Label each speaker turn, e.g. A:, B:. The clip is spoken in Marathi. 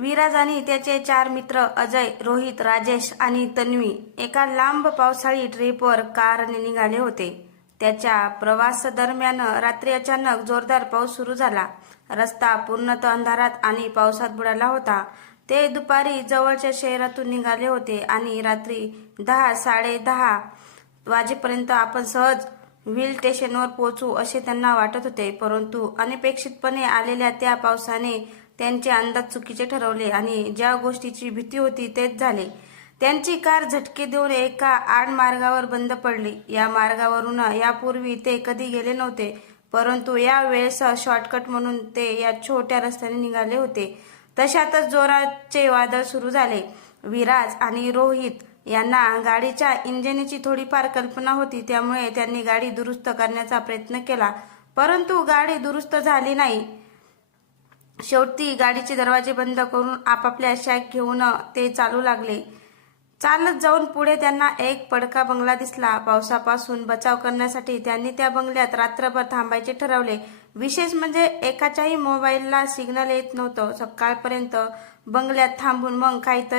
A: विराज आणि त्याचे चार मित्र अजय रोहित राजेश आणि तन्वी एका लांब पावसाळी ट्रिपवर कारने निघाले होते. त्याच्या प्रवासादरम्यान रात्री अचानक जोरदार पाऊस सुरू झाला. रस्ता पूर्णतः अंधारात आणि पावसात बुडाला होता. ते दुपारी जवळच्या शहरातून निघाले होते आणि रात्री दहा साडे दहा वाजेपर्यंत आपण सहज व्हील स्टेशनवर पोहोचू असे त्यांना वाटत होते. परंतु अनपेक्षितपणे आलेल्या त्या पावसाने त्यांचे अंदाज चुकीचे ठरवले आणि ज्या गोष्टीची भीती होती तेच झाले. त्यांची कार झटके देऊन एका आड मार्गावर बंद पडली. या मार्गावरून यापूर्वी ते कधी गेले नव्हते परंतु या वेळेस शॉर्टकट म्हणून ते या छोट्या रस्त्याने निघाले होते. तशातच जोराचे वादळ सुरू झाले. विराज आणि रोहित यांना गाडीच्या इंजिनची थोडीफार कल्पना होती त्यामुळे त्यांनी गाडी दुरुस्त करण्याचा प्रयत्न केला. परंतु गाडी दुरुस्त झाली नाही. शेवटी गाडीचे दरवाजे बंद करून आपापल्या शॅक घेऊन ते चालू लागले. चालत जाऊन पुढे त्यांना एक पडका बंगला दिसला. पावसापासून बचाव करण्यासाठी त्यांनी त्या बंगल्यात रात्रभर थांबायचे ठरवले. विशेष म्हणजे एकाच्याही मोबाईलला सिग्नल येत नव्हतं. सकाळपर्यंत बंगल्यात थांबून मग काहीतरी